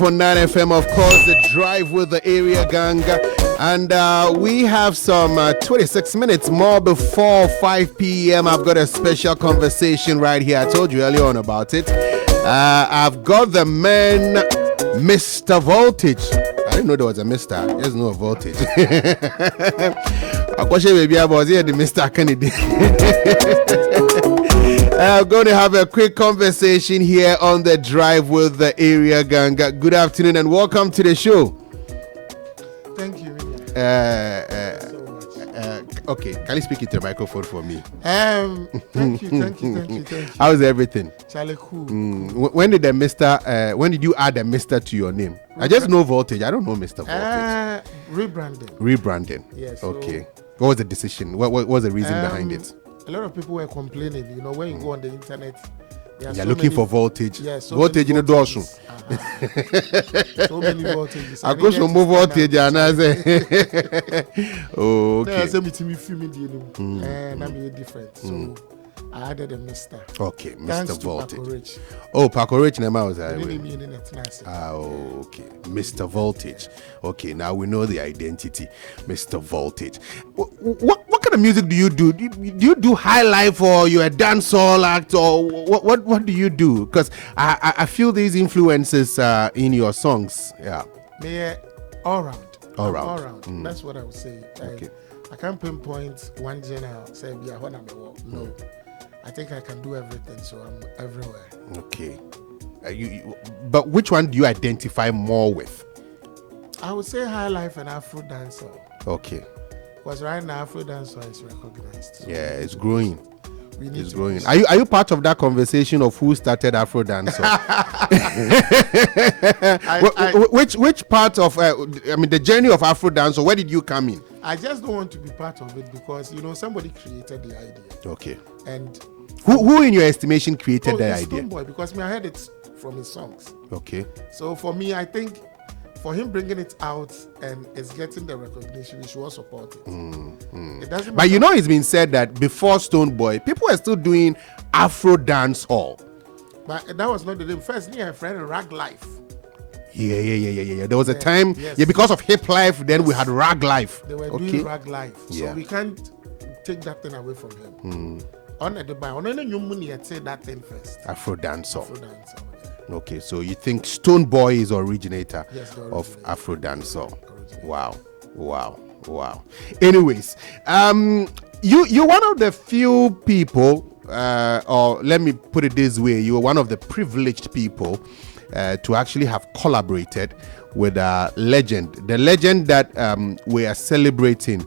101.9 FM, of course, the drive with the area gang. And we have some 26 minutes more before 5 p.m. I've got a special conversation right here. I told you earlier on about it. I've got the man, Mista Voltage. I didn't know there was a Mista. There's no Voltage. I'm going to have a quick conversation here on the drive with the area gang. Good afternoon and welcome to the show. Thank you. Okay, can you speak into the microphone for me? Thank you. How's everything? Charlie, cool. When did the Mr. When did you add a Mr. to your name? I just know Voltage. I don't know Mr. Voltage. Rebranding. Yes. Okay. What was the decision? What was the reason behind it? A lot of people were complaining. You know, when you go on the internet, you're looking for Voltage. Yes. So voltage in the door. So many voltages. I go some more voltage and I say, oh, okay. And I'm very different. So I added a Mr. Okay, Mr. Voltage. Oh, Paco Rich Nema was that. Oh, okay. Mr. Voltage. Okay, now we know the identity. Mr. Voltage. What kind of music do you do? Do you do high life or you're a dancehall act or what do you do? Because I feel these influences in your songs. Yeah. All round. All round. That's what I would say. Okay. I can't pinpoint one genre. Say, yeah, when I'm no. I think I can do everything, so I'm everywhere. Okay. But which one do you identify more with? I would say high life and Afro dancehall. Okay. Because right now Afro dancehall is recognized. So yeah, it's growing. It's growing. Are you part of that conversation of who started Afro dancehall? Which part of the journey of Afro dancehall? Where did you come in? I just don't want to be part of it because somebody created the idea. Okay. And who in your estimation created that idea? Stonebwoy, because I heard it from his songs. Okay. So for me, I think for him bringing it out and it's getting the recognition, we should all support it. It doesn't matter. But it's been said that before Stonebwoy, people were still doing Afro dance hall. But that was not the name. First, me and friend Rag Life. Yeah. There was a time, because of hip life, then we had rag life. They were doing rag life. So we can't take that thing away from him. On the buy, on any new money, I'd say that thing first. Afro dancehall. Okay, so you think Stonebwoy is originator of Afro dancehall? Wow. Anyways, you're one of the few people, or let me put it this way, you're one of the privileged people to actually have collaborated with a legend. The legend that we are celebrating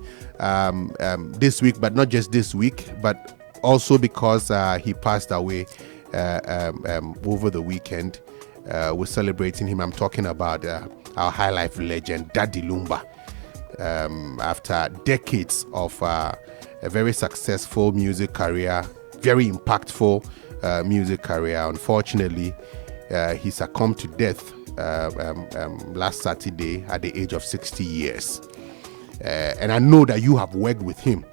this week, but not just this week, but also because he passed away over the weekend. We're celebrating him. I'm talking about our high life legend, Daddy Lumba. After decades of a very successful music career, very impactful music career, unfortunately, he succumbed to death last Saturday at the age of 60 years. And I know that you have worked with him,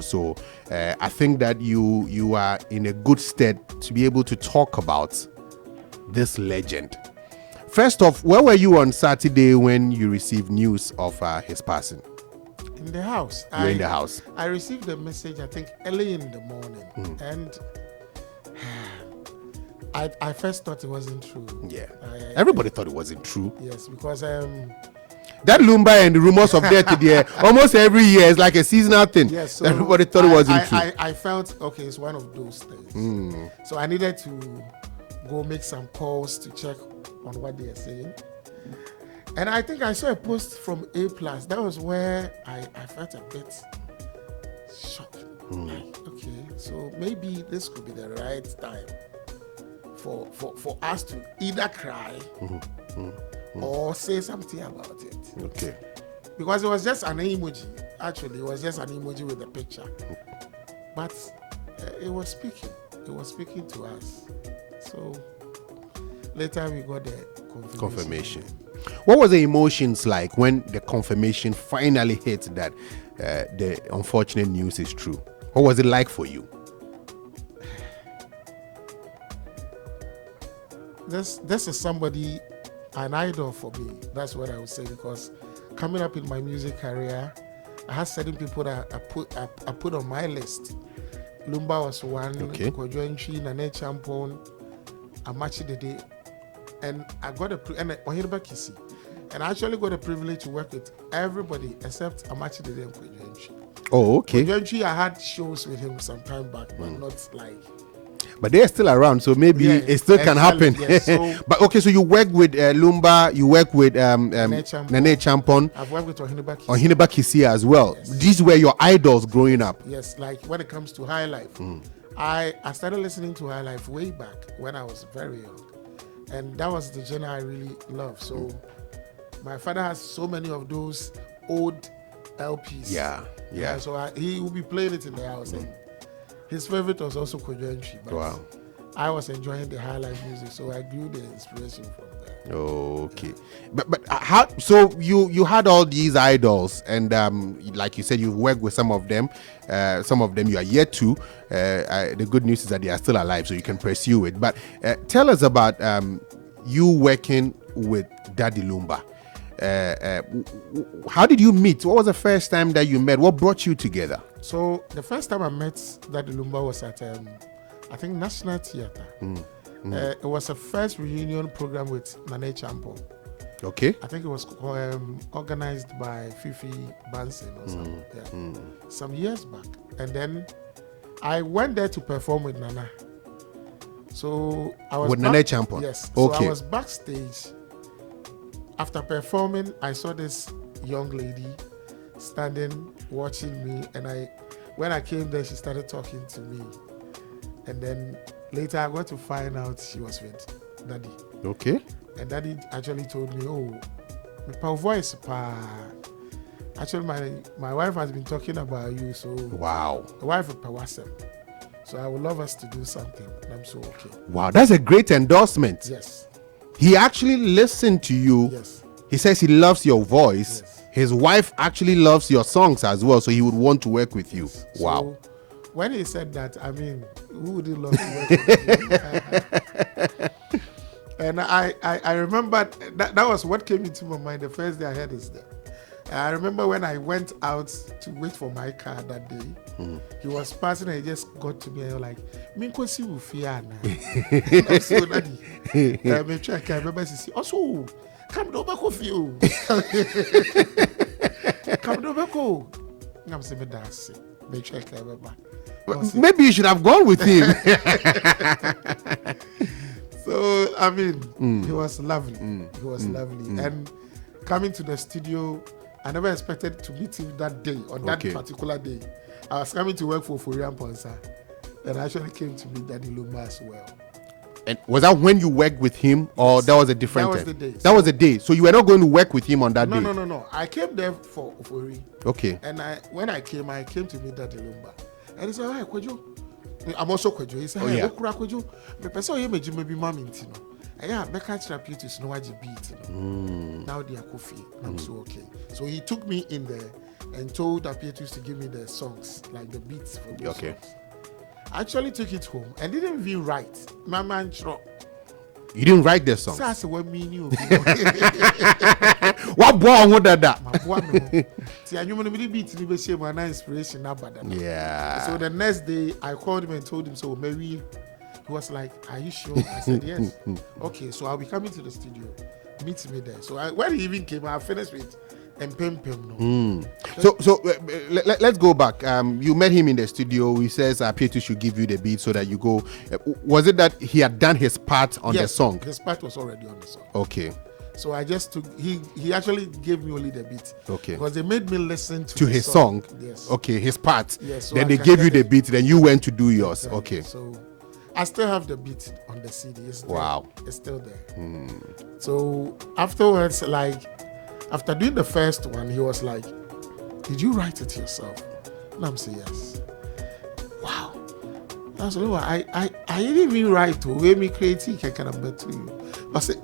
so I think that you are in a good stead to be able to talk about this legend. First off, where were you on Saturday when you received news of his passing? In the house. You're in the house. I received the message, I think, early in the morning. And I first thought it wasn't true. Yeah. Everybody thought it wasn't true. Yes, because that Lumba and the rumors of death there, almost every year, it's like a seasonal thing. Yes, so everybody thought it wasn't true. I felt, okay, it's one of those things. So I needed to go make some calls to check on what they are saying. And I think I saw a post from A+. That was where I felt a bit shocked. Like, okay, so maybe this could be the right time for us to either cry or say something about it. Okay. Because it was just an emoji. Actually, it was just an emoji with a picture. But it was speaking. It was speaking to us. So later we got the confirmation. What was the emotions like when the confirmation finally hit that the unfortunate news is true? What was it like for you? This is somebody an idol for me. That's what I would say, because coming up in my music career, I had certain people that I put on my list. Lumba was one, Kojoenchi, Nane Champon, Amachi Dede, and I got and I actually got a privilege to work with everybody except Amachi Dede and Kojoenchi. Oh, okay. Kojoenchi, I had shows with him some time back, but not like. But they're still around, so maybe it still can happen. Yes, so but okay, so you work with Lumba, you work with Nane Champon. I've worked with Ohineba Kisia as well. Yes. These were your idols growing up. Yes, like when it comes to high life. I started listening to high life way back when I was very young. And that was the genre I really loved. So my father has so many of those old LPs. Yeah. So he will be playing it in the house. And his favorite was also Kojoenchi. Wow. I was enjoying the high life music, so I grew the inspiration from there. Okay. But how? So you had all these idols, and like you said, you worked with some of them. Some of them you are yet to. The good news is that they are still alive, so you can pursue it. But tell us about you working with Daddy Lumba. How did you meet? What was the first time that you met? What brought you together? So the first time I met Daddy Lumba was at I think National Theatre. It was a first reunion program with Nane Champon. Okay. I think it was organized by Fifi Bansen or something. Some years back. And then I went there to perform with Nana. So I was with Nane Champon. Yes. Okay. So I was backstage. After performing, I saw this young lady standing watching me, and when I came there, she started talking to me. And then later I got to find out she was with Daddy. Okay. And Daddy actually told me, oh, my voice, actually my wife has been talking about you, so wow. The wife of Pawasem. So I would love us to do something. And I'm so okay. Wow, that's a great endorsement. Yes. He actually listened to you. Yes. He says he loves your voice. Yes. His wife actually loves your songs as well, so he would want to work with you. Yes. Wow. So when he said that, I mean, who would love to work with you? And I remember that was what came into my mind the first day I heard this there. I remember when I went out to wait for my car that day, he was passing and he just got to me and he was like, Minko si ufia na. So Daddy, me check. I remember he said, also, come do back with you. Come do back. I'm saying, that's it. Me check. I remember. Maybe you should have gone with him. So I mean, he was lovely. He was lovely. And coming to the studio, I never expected to meet him that day, on that particular day. I was coming to work for Forian Ponsa, and I actually came to meet Daddy Lumba as well. And was that when you worked with him, or that was a different time? That was the day. That was the day. So you were not going to work with him on that day? No. I came there for Fori. Okay. And when I came to meet Daddy Lumba. And he said, hi, Kwejo. I'm also Kwejo. He said, hi, Okura Kwejo. Me person ye meji me bi mami ntino. Yeah, Becca Therapeutics no waji beat. Now they are coffee. I'm so okay. So he took me in there and told Therapeutics to give me the songs, like the beats for the songs. I actually took it home and didn't even write. My man Chro. You didn't write the song? That's what me knew. What boy would that? See, I knew when we beat me, she my inspiration. Yeah. So the next day, I called him and told him, so maybe he was like, are you sure? I said, yes. Okay, so I'll be coming to the studio. Meet me there. So when he even came, I finished with no. So let's go back. You met him in the studio. He says Pietu should give you the beat so that you go. Was it that he had done his part on the song? His part was already on the song. Okay. So I just took. He actually gave me only the beat. Okay. Because they made me listen to his song. Yes. Okay, his part. Yes. So then they gave you the beat. Then you went to do yours. Exactly. Okay. So I still have the beat on the CD. It's there. Wow. It's still there. So afterwards, like. After doing the first one, he was like, did you write it yourself? And I'm saying, yes. Wow. That's what I didn't even write to where me creative can come back to you. I said,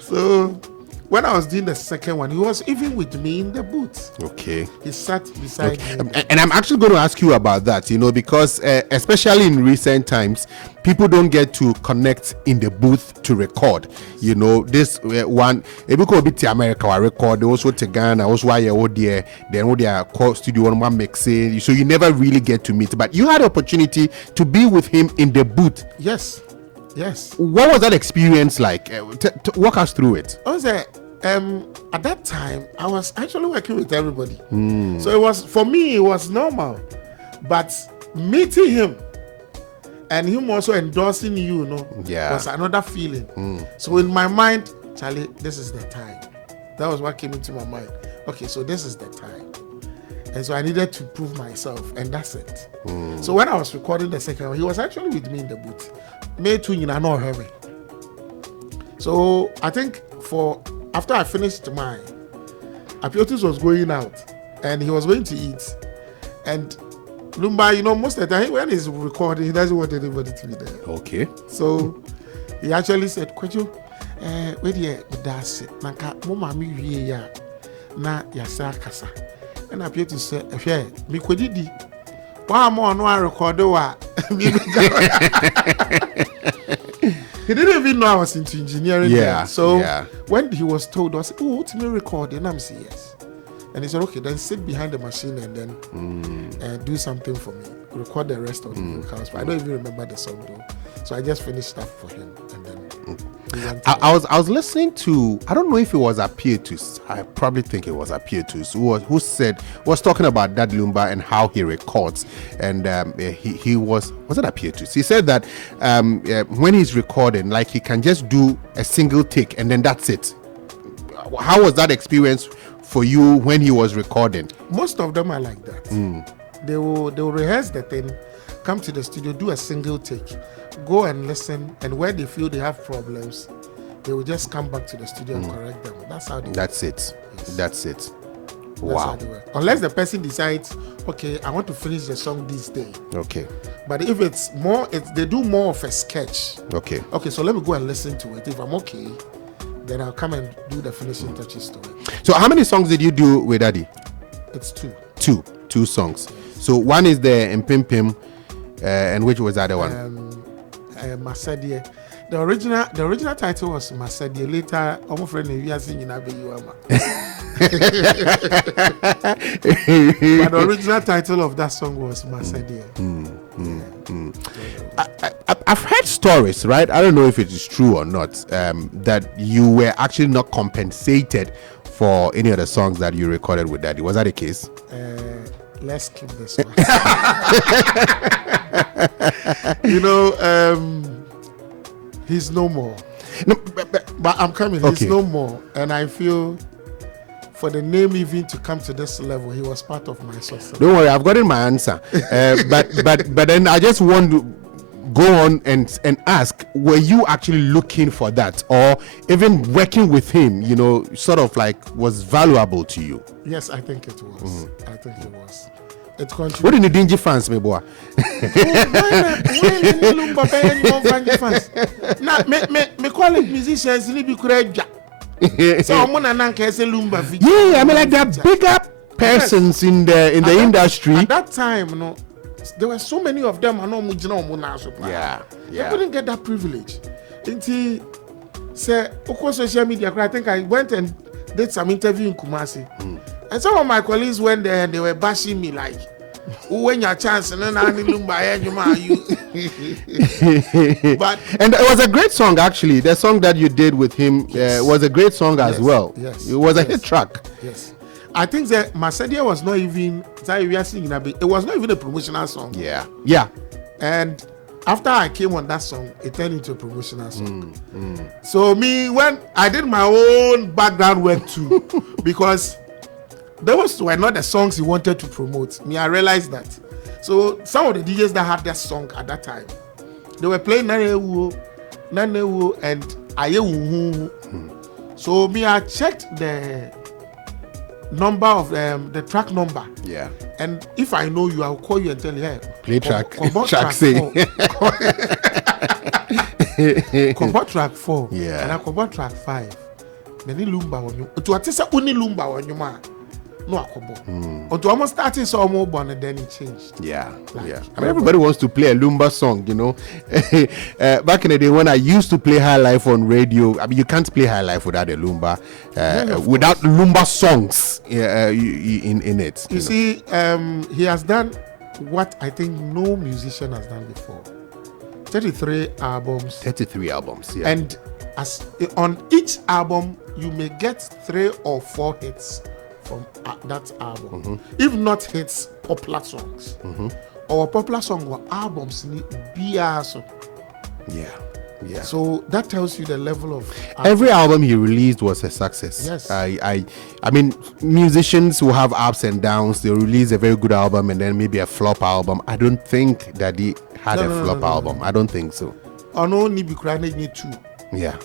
So when I was doing the second one, he was even with me in the booth. Okay. He sat beside me. And I'm actually going to ask you about that, because especially in recent times, people don't get to connect in the booth to record. This one, if you go to America, I record, also to Ghana, also why you're there, then they are call studio on one mixing. So you never really get to meet. But you had the opportunity to be with him in the booth. Yes. What was that experience like? Walk us through it. I was at that time, I was actually working with everybody. So it was, for me, it was normal. But meeting him and him also endorsing you, was another feeling. So in my mind, Charlie, this is the time. That was what came into my mind. Okay, so this is the time. And so I needed to prove myself, and that's it. So when I was recording the second one, he was actually with me in the booth. Me too, in no hurry. So I think after I finished mine, Apiotis was going out, and he was going to eat. And Lumba, most of the time when he's recording, he doesn't want anybody to be there. Okay. So he actually said, "Kweju, where do you that's it? Naka mama mi wiye ya na yasa kasa." And Apiotis said, "Me kwedidi. Why am I not recording wa?" He didn't even know I was into engineering. Then. So when he was told, I said, "Oh, to me recording," and I'm saying yes. And he said, "Okay, then sit behind the machine and then do something for me. Record the rest of the vocals." But I don't even remember the song though. So I just finished stuff for him, and then I was listening to, I don't know if it was Apietus. I probably think it was Apietus who was talking about Daddy Lumba and how he records. And he was it Apietus? He said that when he's recording, like he can just do a single take and then that's it. How was that experience for you when he was recording? Most of them are like that. They will rehearse the thing, come to the studio, do a single take, go and listen, and where they feel they have problems, they will just come back to the studio and correct them. That's how they That's work. it. Yes. That's it. Wow. That's how they work. Unless the person decides, okay, I want to finish the song this day. Okay. But if it's more, they do more of a sketch. Okay. Okay, so let me go and listen to it. If I'm okay, then I'll come and do the finishing touches to it. So how many songs did you do with Daddy? It's two. Two songs. So one is the Mpimpim, and which was the other one? Masadie. The original title was Masadie. Later, almost friend we are singing Abe Yuama. But the original title of that song was Masadie. I've heard stories, right? I don't know if it is true or not, that you were actually not compensated for any of the songs that you recorded with Daddy. Was that the case? Let's keep this one. He's no more. No, but I'm coming. Okay. He's no more. And I feel for the name even to come to this level, he was part of my success. Don't worry, I've gotten my answer. But then I just want to go on and ask, were you actually looking for that, or even working with him, sort of like was valuable to you? Yes, I think it was. I think it was. It contributed. What did the Dingy fans, my boy? Me call it musicians, be correct. So I'm gonna Lumba. Yeah, I mean, like they're bigger persons in the industry. At that time, there were so many of them. Yeah. I couldn't get that privilege. Until say, social media. I think I went and did some interview in Kumasi. And some of my colleagues went there and they were bashing me like, when your chance and then Lumba But and it was a great song actually. The song that you did with him was a great song as well. Yes. It was a hit track. Yes. I think that Masadia was not even it was not even a promotional song. Yeah. And after I came on that song, it turned into a promotional song. So when I did my own background work too, because those were not the songs he wanted to promote. I realized that. So some of the DJs that had that song at that time, they were playing Nanewu and Ayewu. So I checked the number of the track number. Yeah. And if I know you, I'll call you and tell you, hey, play track. Track 4. Track 4. Yeah. And I compare track 5. Many Lumba on you. To what is a uni Lumba on your man? No, or to almost starting so more born and then it changed. Yeah, yeah. I mean, everybody wants to play a Lumba song, you know. Back in the day when I used to play High Life on radio, I mean, you can't play High Life without a Lumba, without Lumba songs in it. You see, he has done what I think no musician has done before. 33 albums. 33 albums, yeah. And as on each album, you may get 3 or 4 hits from that album. If not hits, popular songs. Or popular song or albums need BR. Yeah. Yeah. So that tells you the level of every album he released was a success. Yes. I mean, musicians who have ups and downs, they release a very good album and then maybe a flop album. I don't think that he had a flop album. I don't think so. Oh no, need be 2. Yeah.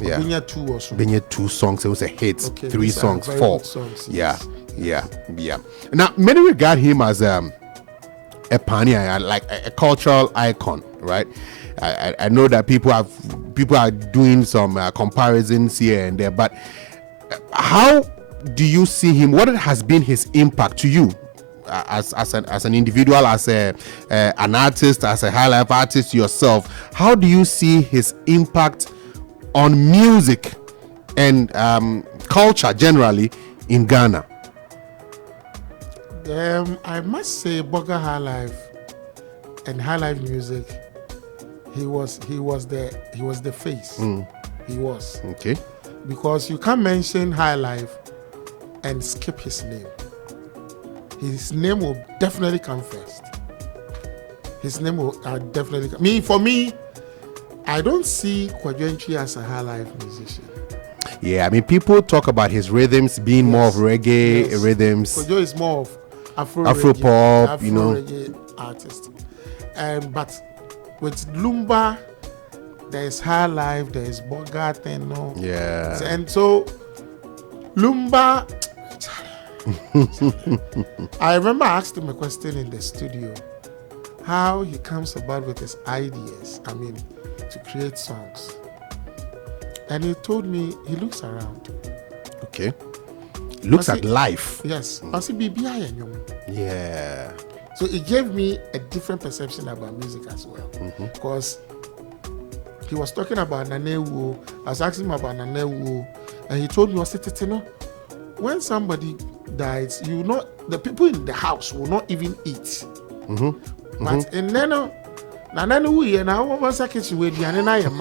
Yeah. Benya 2 or so. Benya 2 songs, it was a hit. Okay, 3 songs, 4. Songs, yes. Yeah. Now, many regard him as a pioneer, like a cultural icon, right? I know that people are doing some comparisons here and there, but how do you see him? What has been his impact to you as an individual, as an artist, as a high life artist yourself? How do you see his impact on music and culture generally in Ghana? I must say, Burger High Life and High Life music, he was the face. He was. Okay. Because you can't mention High Life and skip his name. His name will definitely come first. His name will definitely come. For me, I don't see Kwadwo as a High Life musician. Yeah, I mean, people talk about his rhythms being more of reggae rhythms. Kwadwo is more of Afro-pop, you know. Reggae artist. But with Lumba, there is High Life, there is Bogart, and no. Yeah. And so Lumba, I remember I asked him a question in the studio, how he comes about with his ideas, I mean, to create songs. And he told me he looks around. Okay. Looks at life. Yes. I see BBI. Yeah. So it gave me a different perception about music as well. Because he was talking about Nanewu. I was asking him about Nanewu. And he told me, when somebody dies, the people in the house will not even eat. But in Nano, Nanewu, and I was a kitchen with you, and I am.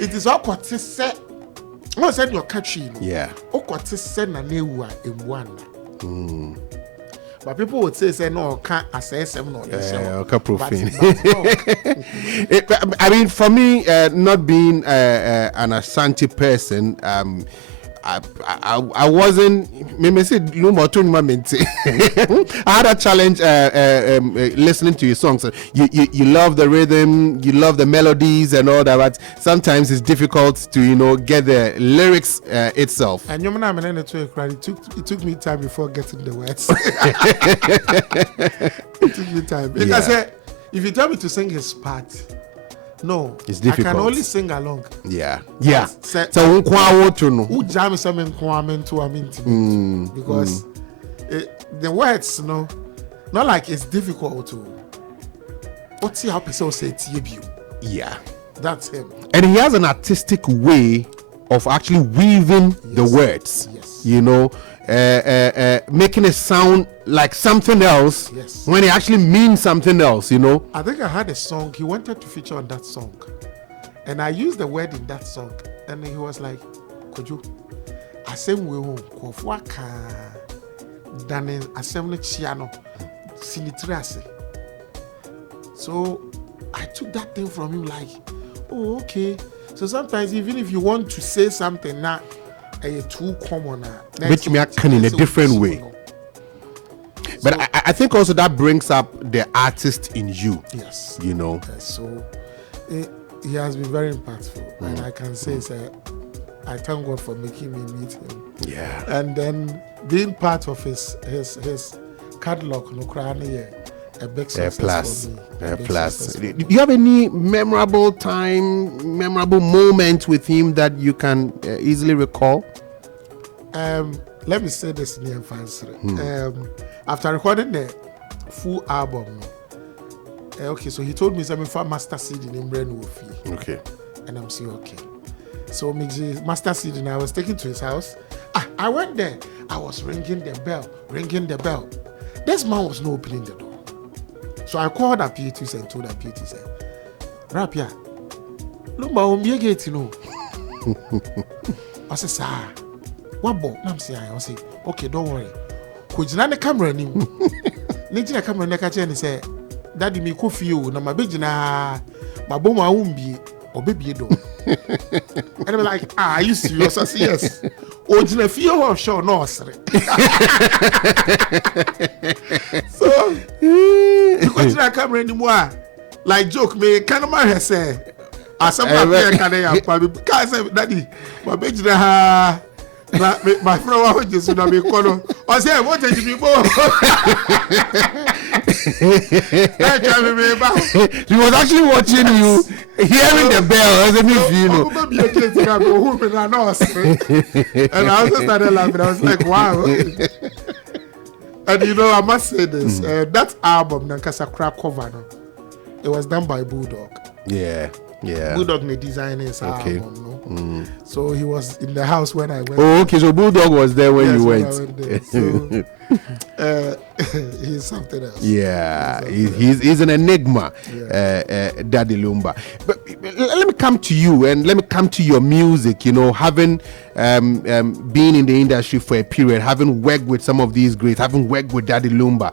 It is all what to say. I said your country. Yeah. Oh, what to say Nanewu in one. But people would say no, can't say seven or profane. I mean, for me, not being an Ashanti person, I wasn't. Maybe say I had a challenge listening to your songs. You love the rhythm, you love the melodies and all that, but sometimes it's difficult to get the lyrics itself. And it took me time before getting the words. It took me time because if you tell me to sing his part. No, it's difficult. I can only sing along. Yeah. So who jam is something because the words, not like it's difficult to. What's how people say TBU? Yeah, that's him. And he has an artistic way of actually weaving the words. Yes. Making it sound like something else when it actually means something else, I think I had a song, he wanted to feature on that song. And I used the word in that song. And he was like, Kojo, asem we home, Kofwaka, Dane, Assembly Chiano, Sinitrase. So I took that thing from him like, oh, okay. So sometimes even if you want to say something now, too common, which me can in a different way. But I think also that brings up the artist in you. Yes. So he has been very impactful, and I can say I thank God for making me meet him. Yeah. And then being part of his catalog, a big success for me. PLUZZ. Do you have any memorable moment with him that you can easily recall? Let me say this in the advance. After recording the full album, okay, so he told me something for master CD in brand Wofi. Okay. And I'm saying okay. So master CD, and I was taken to his house. I went there. I was ringing the bell. This man was not opening the door. So I called Apiatus and told Apiatus, said, Rapia, Lumba will gate, you know. I said, sir, what ball? I'm saying, I say, okay, don't worry. Could you not the camera? Ninja camera, and say, Daddy, me coffee you, no, my baby, my boma won't be. Or baby do. And I'm like, are you serious? I say yes. Oh, you feel or show no, sir. So you can't try camera anymore. Like joke me, can I say? As some can say, Daddy, my baby my friend was just gonna be called. I said, what did you go? She was actually watching you, hearing the bell, as if you know. And I also started laughing. I was like, wow. And you know, I must say this: that album, Nankasa Crack cover, it was done by Bulldog. Yeah. Bulldog may design his album, no? So he was in the house when I went. Oh, okay. So Bulldog was there when you went. So, he's something else. Yeah, he's an enigma, Daddy Lumba. But let me come to you and let me come to your music. You know, having been in the industry for a period, having worked with some of these greats, having worked with Daddy Lumba.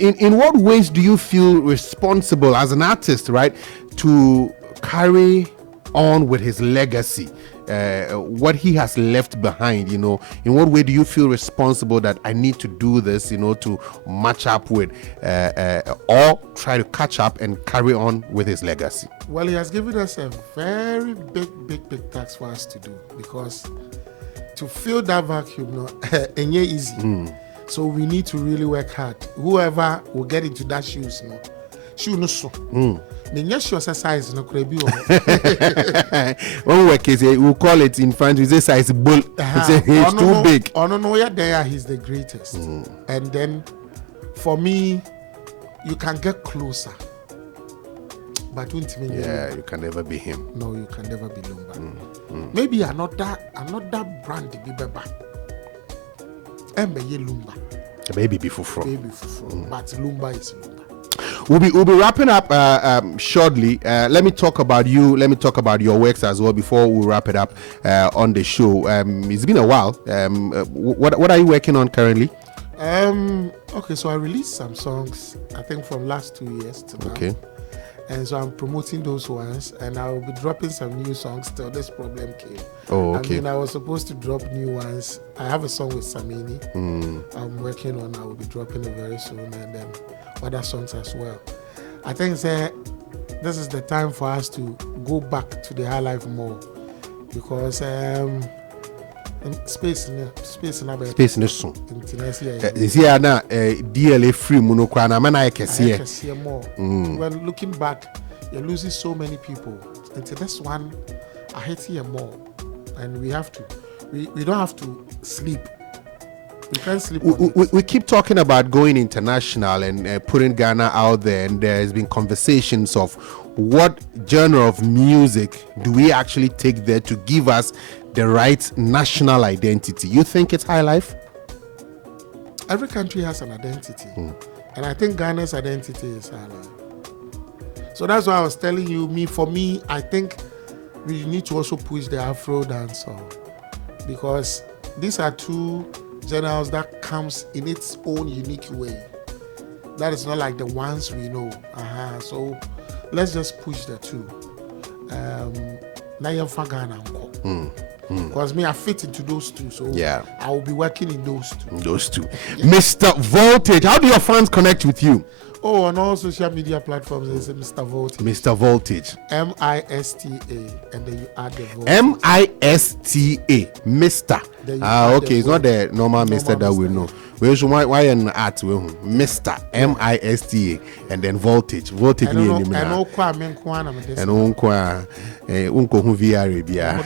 In what ways do you feel responsible as an artist, right, to carry on with his legacy, what he has left behind? You know, in what way do you feel responsible that I need to do this, you know, to match up with or try to catch up and carry on with his legacy? Well, he has given us a very big task for us to do, because to fill that vacuum, no, ain't easy. So we need to really work hard. Whoever will get into that shoes, no, shoe no so. Yes, your size no could be. One work is we'll call it in French. We say size bull. It's too big. Oh no, yeah, there he's the greatest. And then, for me, you can get closer. But you can never be him. No, you can never be Lumba. Maybe another brand be better. Lumba. Maybe before. But Lumba is Lumba. We'll be wrapping up shortly. Let me talk about you. Let me talk about your works as well before we wrap it up on the show. It's been a while. What are you working on currently? Okay, so I released some songs, I think from last 2 years to now. Okay. And so I'm promoting those ones, and I will be dropping some new songs till this problem came. Oh, okay. I mean, I was supposed to drop new ones. I have a song with Samini. I'm working on. I will be dropping it very soon, and then other songs as well. I think this is the time for us to go back to the high life more, because space in the song. Is here now DLA free monochrome. I can see more. When looking back, you're losing so many people. Until this one, I hate here more, and we have to. We don't have to sleep. We can't sleep. We keep talking about going international and putting Ghana out there, and there's been conversations of what genre of music do we actually take there to give us the right national identity. You think it's high life? Every country has an identity, and I think Ghana's identity is high life. So that's why I was telling you, for me, I think we need to also push the Afro dancehall, because these are two genres that comes in its own unique way. That is not like the ones we know. So let's just push the two. because me I fit into those two, so Yeah. I will be working in those two. Those two. Mr. Voltage, how do your fans connect with you? Oh, on all social media platforms, there's a Mr. Voltage. Mr. Voltage. Mista, and then you add the voltage. Mista. Mr. Then you Ah, add okay. the It's not the normal Normal Mr. that we Mr. know. We should why an art Mr. Mista and then Voltage. Voltage And ni no, enim and na. no kwa men kwa na me this. And unko unko hu VR bia.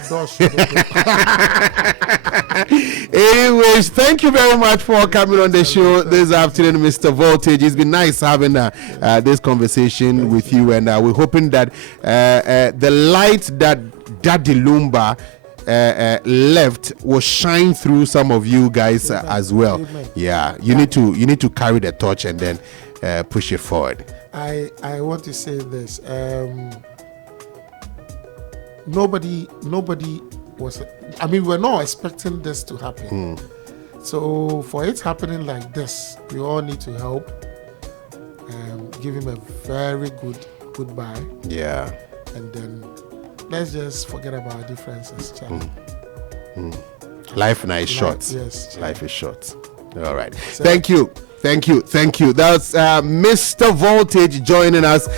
Anyways, thank you very much for coming on the show this afternoon, Mr. Voltage. It's been nice having this conversation with you, and we're hoping that the light that Daddy Lumba left will shine through some of you guys as well. Amen. Yeah, you need to carry the torch and then push it forward. I want to say this. Nobody was. I mean, we're not expecting this to happen. So for it happening like this, we all need to help. Give him a very good goodbye, Yeah. and then let's just forget about our differences, Charlie. Life now is short. Yes. Life is short. All right. So- Thank you. That's Mr. Voltage joining us.